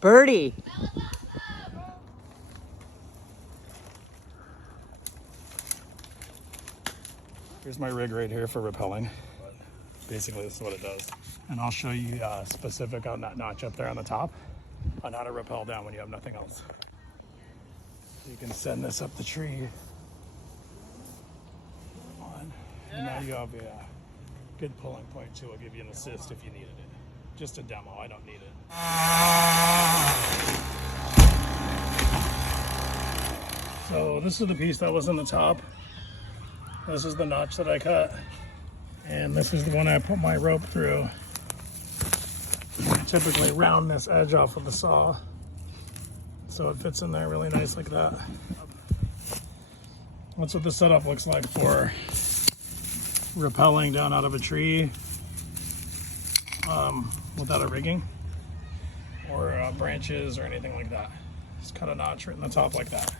Birdie. Here's my rig right here for rappelling. Basically, this is what it does. And I'll show you specific on that notch up there on the top on how to rappel down when you have nothing else. You can send this up the tree. And now you have a good pulling point too. I'll give you an assist if you needed it. Just a demo, I don't need it. So this is the piece that was in the top. This is the notch that I cut. And this is the one I put my rope through. I typically round this edge off with the saw so it fits in there really nice like that. That's what the setup looks like for rappelling down out of a tree without a rigging or branches or anything like that. Just cut a notch right in the top like that.